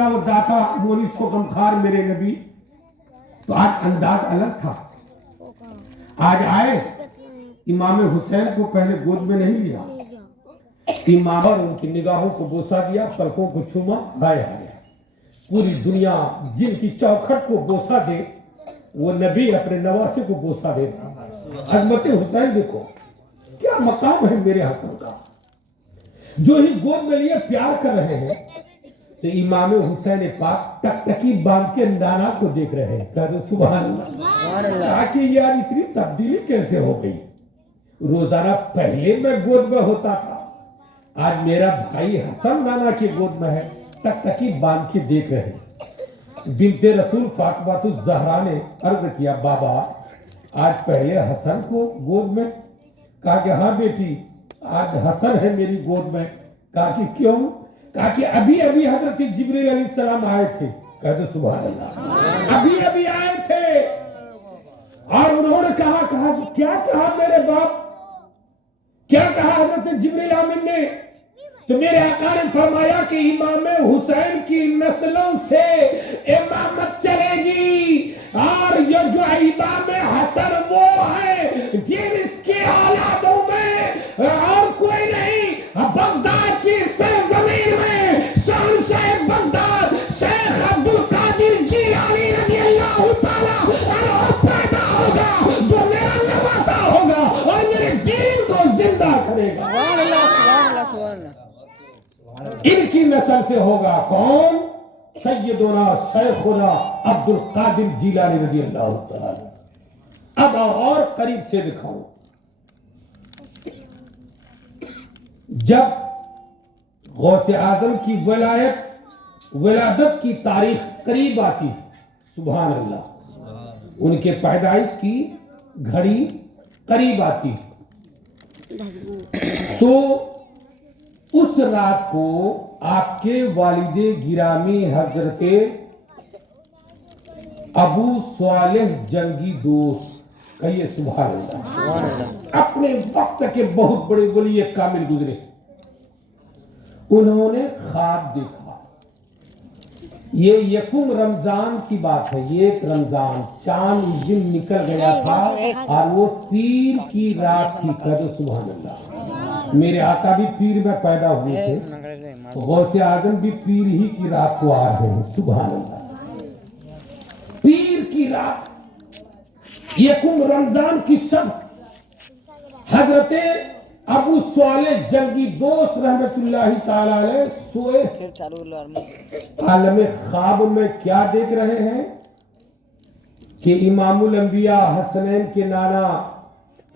वाला वो दाता मोनिस को गमखार मेरे नबी, तो आज अंदाज अलग था। आज आए इमाम हुसैन को पहले गोद में नहीं लिया, इमाम और उनकी निगाहों को बोसा दिया, पलकों को चूमा, हाय हाय। पूरी दुनिया जिनकी चौखट को बोसा दे वो नबी अपने नवासे को बोसा देता। अजमत हुसैन देखो क्या मकाम है मेरे हसन का। जो ही गोद में लिए प्यार कर रहे हैं तो इमाम हुसैन पाक टकटकी बांध के नाना को देख रहे हैं। कह दो सुभान अल्लाह। कि यार इतनी तब्दीली कैसे हो गई। रोजाना पहले मैं गोद में होता था, आज मेरा भाई हसन नाना की गोद में है, टकटकी बांध के देख रहे हैं। बिनते रसूल फातिमा ज़हरा ने अर्ज किया, बाबा आज पहले हसन को गोद में? कहा कि हाँ बेटी आज हसन है मेरी गोद में। कहा कि क्यों? कहा कि अभी अभी हजरत जिब्रील अलैहिस्सलाम आए थे। कह दो सुभान अल्लाह। अभी अभी आए थे और उन्होंने कहा कि क्या कहा मेरे बाप, क्या कहा हजरत जिब्रील आमीन ने? तो मेरे आका ने फरमाया कि इमाम हुसैन की नस्लों से इमामत चलेगी और ये जो इमाम हसन वो है जिसके औलादों में और कोई नहीं। बगदाद की सरजमीन में शहंशाह बगदाद शेख अब्दुल कादिर जिलानी रज़ियल्लाहु ताला अन्हु पैदा होगा, जो मेरा नवासा होगा और मेरे दीन को जिंदा करेगा। सुभान अल्लाह, सुभान अल्लाह, सुभान अल्लाह। इनकी नस्ल से होगा कौन? सैयदुना शेखुना अब्दुल कादिर जिलानी रज़ियल्लाहु ताला। अब और करीब से दिखाऊं। जब गौसे आजम की विलादत की तारीख करीब आती, सुभान अल्लाह, उनके पैदाइश की घड़ी करीब आती, तो उस रात को आपके वालिदे गिरामी हजरते अबू स्वालिह जंगी दोस्त, कहिए सुभान अल्लाह, अपने वक्त के बहुत बड़े वली कामिल गुजरे। उन्होंने ख्वाब देखा। ये यकुम रमजान की बात है। ये एक रमजान चांद उस दिन निकल गया था और वो पीर की रात थी। कह दो सुभान अल्लाह। मेरे आका भी पीर में पैदा हुए थे, गौसे आजम भी पीर ही की रात को आ रहे हैं। सुभान अल्लाह। पीर की रात यकुम रमजान की सब हजरते अबू स्वालिह जंगी दोस्त रहमतुल्लाहि ताला अलैह सोए। आलम ख्वाब में क्या देख रहे हैं कि इमामुल अंबिया हसनैन के नाना,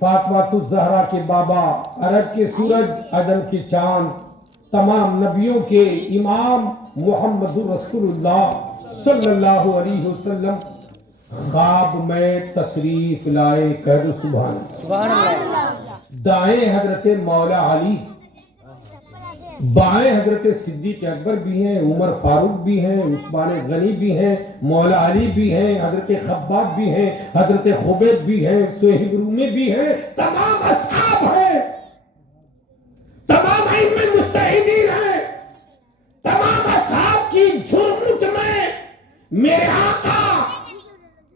फातिमा ज़हरा के बाबा, अरब के सूरज, अदम के चांद, तमाम नबियों के इमाम मोहम्मदुर रसूलुल्लाह सल्लल्लाहु अलैहि वसल्लम ख्वाब में तशरीफ लाए। कह दो सुभान अल्लाह। दाएं हजरत मौला अली, बाएं हजरत सिद्दीक अकबर भी हैं, उमर फारूक भी हैं, उस्मान गनी भी हैं, मौला अली भी हैं, हजरत खब्बाब भी हैं, हजरत खुबैब भी हैं, सुहैब रूमी भी हैं, तमाम असहाब हैं, तमाम इल्म मुस्तहिदीन हैं। तमाम असहाब की झुरमुट में मेरे आका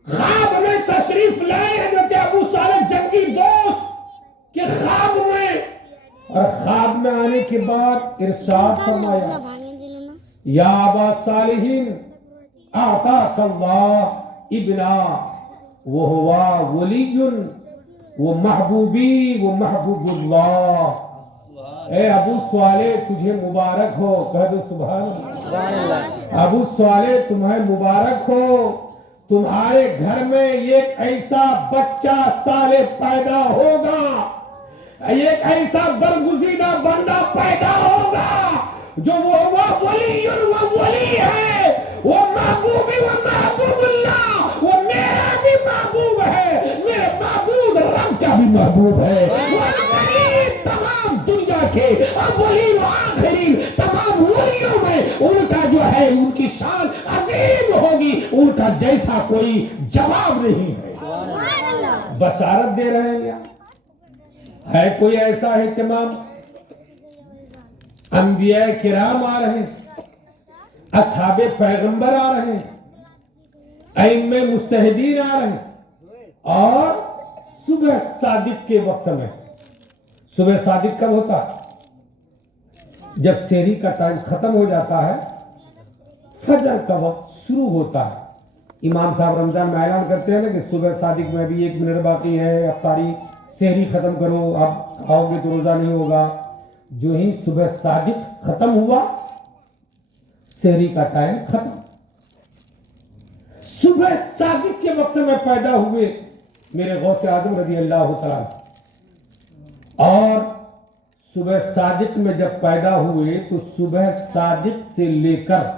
ख्वाब में तशरीफ लाए हजरत अबू स्वालिह जंगी दोस्त के ख्वाब में, और ख्वाब में आने के बाद इरशाद फरमाया, या अबा सालिहीन आताकल्लाह इब्ना वो हुआ वलीयुन वो महबूबी वो महबूबुल्लाह। ए अबू स्वालिह तुझे मुबारक हो। कह दो सुभान अल्लाह। अबू स्वालिह तुम्हें मुबारक हो, तुम्हारे घर में एक ऐसा बच्चा साले पैदा होगा, एक ऐसा बरगुज़ीदा बंदा पैदा होगा जो वो वली है, वो महबूबी वो महबूबुल्लाह, वो मेरा भी महबूब है, मेरे महबूब रब का भी महबूब है। तमाम दुनिया के अव्वलीन आखिरीन तमाम वलियों में उनका जो है उनकी शान अजीम होगी, उनका जैसा कोई जवाब नहीं है। बशारत दे रहे हैं या है कोई ऐसा है? तमाम अंबिया किराम आ रहे हैं, असहाबे पैगंबर आ रहे हैं, अइम्मे मुस्तहिदीन आ रहे हैं। और सुबह सादिक के वक्त में, सुबह सादिक कब होता है? जब सेहरी का टाइम खत्म हो जाता है, फजर का वक्त शुरू होता है। इमाम साहब रमजान में ऐलान करते हैं ना कि सुबह सादिक में भी 1 मिनट बाकी है, अफ्तारी सेहरी खत्म करो, अब खाओगे तो रोजा नहीं होगा। जो ही सुबह सादिक खत्म हुआ, सेहरी का टाइम खत्म। सुबह सादिक के वक्त में पैदा हुए मेरे गौसे आजम रज़ी अल्लाह तआला, और सुबह सादिक में जब पैदा हुए तो सुबह सादिक से लेकर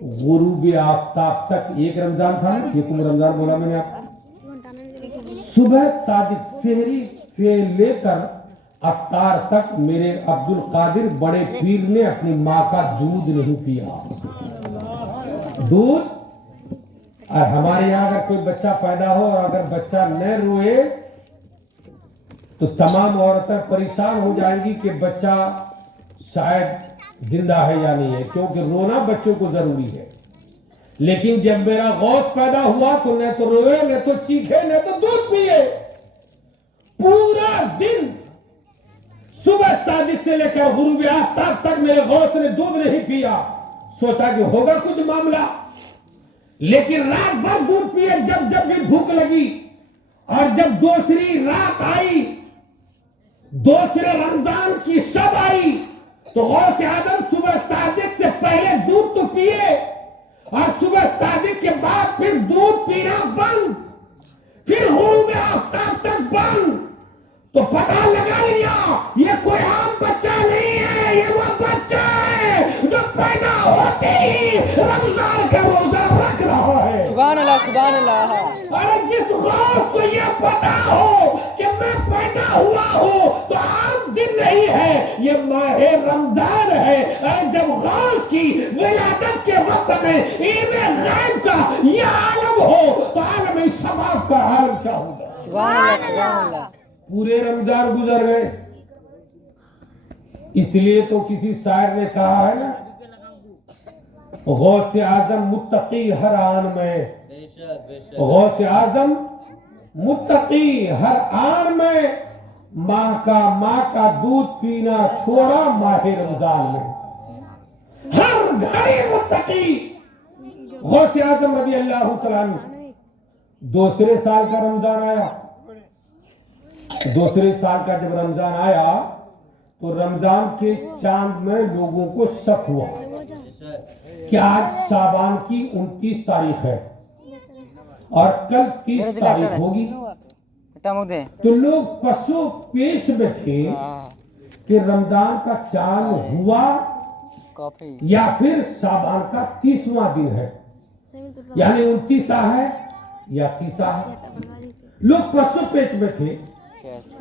गुरूब आफ्ताब तक एक रमजान था ना, ये तुम रमजान बोला मैंने आपको। सुबह सादिक सेहरी से लेकर अफ्तार तक मेरे अब्दुल कादिर बड़े पीर ने अपनी माँ का दूध नहीं पिया। दूध, और हमारे यहाँ अगर कोई बच्चा पैदा हो और अगर बच्चा न रोए तो तमाम औरतें परेशान हो जाएंगी कि बच्चा शायद जिंदा है या नहीं है, क्योंकि रोना बच्चों को जरूरी है। लेकिन जब मेरा गौस पैदा हुआ तो न तो रोए, न तो चीखे, न तो दूध पिए। पूरा दिन सुबह सादिक से लेकर गुरूब आफ्ताब तक मेरे गौस ने दूध नहीं पिया। सोचा कि होगा कुछ मामला, लेकिन रात भर दूध पिए जब जब भी भूख लगी। और जब दूसरी रात आई, दूसरे रमजान की शब आई, तो गौसे आदम सुबह सादिक से पहले दूध तो पिए, और सुबह सादिक के बाद फिर दूध पीना बंद, फिर गुरूब आफ्ताब तक बंद। तो पता लगा लिया ये कोई आम बच्चा नहीं है, ये वो बच्चा है जो पैदा होते ही रमजान का रोजा रख रहा है। सुभान अल्लाह, सुभान अल्लाह। अरे जिस गौस को ये पता हो कि मैं पैदा हुआ हूँ तो आम दिन नहीं है, ये माहे रमजान है। अरे जब गौस की विलादत के वक्त में इल्म गैब का ये आलम हो तो आलम सवाब का आलम क्या होगा? सुभान अल्लाह, सुभान अल्लाह। पूरे रमजान गुजर गए। इसलिए तो किसी शायर ने कहा है ना, गौसे आजम मुत्तकी हर आन में, गौसे आजम मुत्तकी हर आन में, माँ का दूध पीना छोड़ा माहे रमजान में। हर घड़ी मुत्तकी। गौसे आजम रज़ी अल्लाह तआला अन्हु, दूसरे साल का रमजान आया। दूसरे साल का जब रमजान आया तो रमजान के चांद में लोगों को शक हुआ कि आज शाबान की 29 तारीख है और कल 30 तारीख होगी। तो लोग पशु पेच में थे कि रमजान का चांद हुआ या फिर शाबान का 30वां दिन है, यानी 29 है या 30 है। लोग पशु पेच में थे।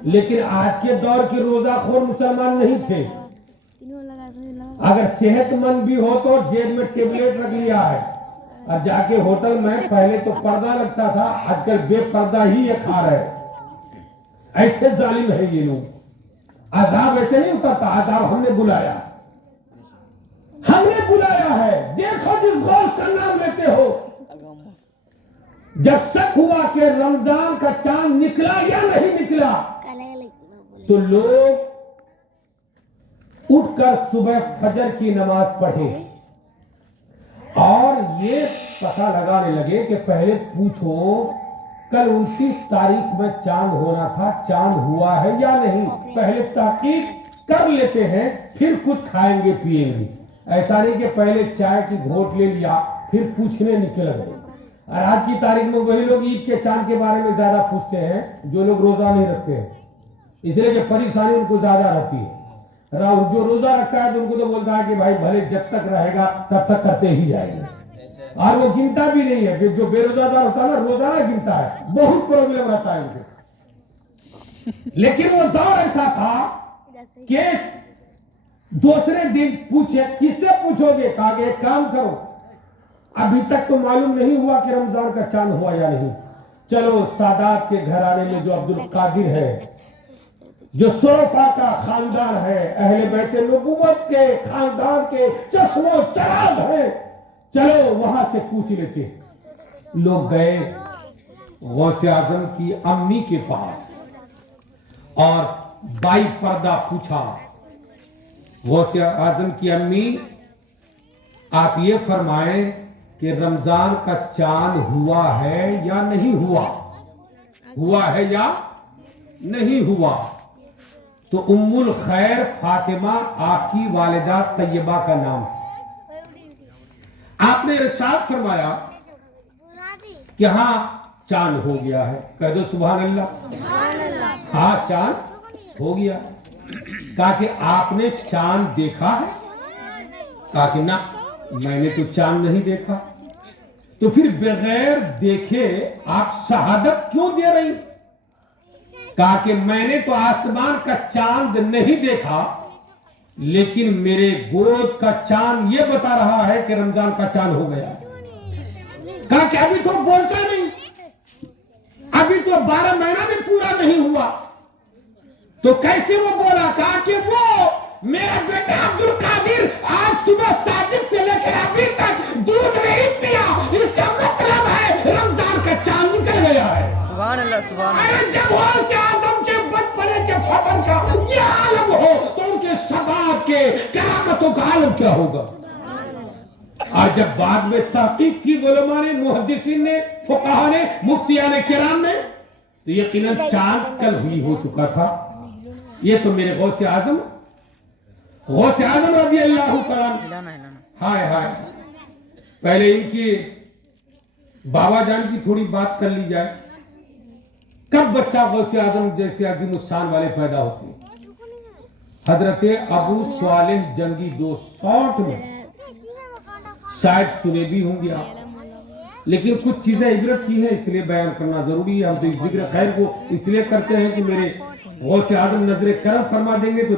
लेकिन आज के दौर के रोजाखोर मुसलमान नहीं थे। अगर सेहतमंद भी हो तो जेब में टेबलेट रख लिया है, और जाके होटल में पहले तो पर्दा लगता था, आजकल बेपर्दा ही ये खा रहे। ऐसे जालिम है ये लोग। अजाब ऐसे नहीं उतरता, अजाब हमने बुलाया, हमने बुलाया है। देखो जिस गौस का नाम लेते हो, जब शक हुआ कि रमजान का चांद निकला या नहीं निकला, तो लोग उठकर सुबह फजर की नमाज पढ़े और ये पता लगाने लगे कि पहले पूछो कल 29 तारीख में चांद होना था, चांद हुआ है या नहीं। पहले तहकीक कर लेते हैं, फिर कुछ खाएंगे पिएंगे। ऐसा नहीं कि पहले चाय की घोट ले लिया फिर पूछने निकल गए। और आज की तारीख में वही लोग ईद के चांद के बारे में ज्यादा पूछते हैं जो लोग रोजा नहीं रखते हैं, इसलिए कि परेशानी उनको ज्यादा रहती है। जो रोजा रखता है तो उनको तो बोलता है कि भाई भले जब तक रहेगा तब तक करते ही जाएंगे, और वो गिनता भी नहीं है कि जो बेरोजादार होता है ना, रोजा ना गिनता है, बहुत प्रॉब्लम रहता है उनको। लेकिन वो दौर ऐसा था कि दूसरे दिन पूछे, किससे पूछोगे? कहा कि एक काम करो, अभी तक तो मालूम नहीं हुआ कि रमजान का चांद हुआ या नहीं, चलो सादात के घराने में जो अब्दुल कादिर है, जो शोरफा का खानदान है, अहले बैत नबुव्वत के खानदान के चश्मो चराग है, चलो वहां से पूछ लेते हैं। लोग गए गौसे आजम की अम्मी के पास और बाई पर्दा पूछा, गौसे आजम की अम्मी आप ये फरमाएं कि रमजान का चांद हुआ है या नहीं हुआ, हुआ है या नहीं हुआ। तो उम्मुल खैर फातिमा आपकी वालिदा तैयबा का नाम है। आपने इरशाद फरमाया कि हाँ चांद हो गया है, कह दो सुभान अल्लाह। हाँ चांद हो गया। कहा कि आपने चांद देखा है? कहा कि ना मैंने तो चांद नहीं देखा। तो फिर बगैर देखे आप शहादत क्यों दे रही? कहा कि मैंने तो आसमान का चांद नहीं देखा, लेकिन मेरे गोद का चांद ये बता रहा है कि रमजान का चांद हो गया। कहा कि अभी तो बोलता नहीं, अभी तो 12 महीना भी पूरा नहीं हुआ, तो कैसे वो बोला? कहा कि वो मेरा बेटा अब्दुल कादिर आज सुबह साजिद से लेकर अभी तक दूध नहीं पिया, इसका मतलब है रमजान का चांद निकल गया है। सुभान अल्लाह, सुभान अल्लाह। अरे जब गौसे आजम के बचपने के फकर का ये आलम हो तो उनके शबाब के करामतों का आलम क्या होगा? और जब बाद में तहकीक की उलमा ने, मुहद्दिसीन ने, फुकाहा ने, मुफ्तियाने किराम ने, तो यकीनन चांद कल हुई हो चुका था। ये तो मेरे गौसे आजम रज़ी अल्लाह तआला। हाय हाय, पहले इनकी बाबा जान की थोड़ी बात कर ली जाए। कब बच्चा गौसे आजम जैसे अज़ीमुस्शान वाले पैदा होते हैं? हजरते अबू स्वालिह जंगी 260 में, शायद सुने भी होंगे आप, लेकिन कुछ चीजें इबरत की है इसलिए बयान करना जरूरी है। हम तो जिक्र खैर को इसलिए करते हैं कि मेरे गौसे आजम नजर करम फरमा देंगे तो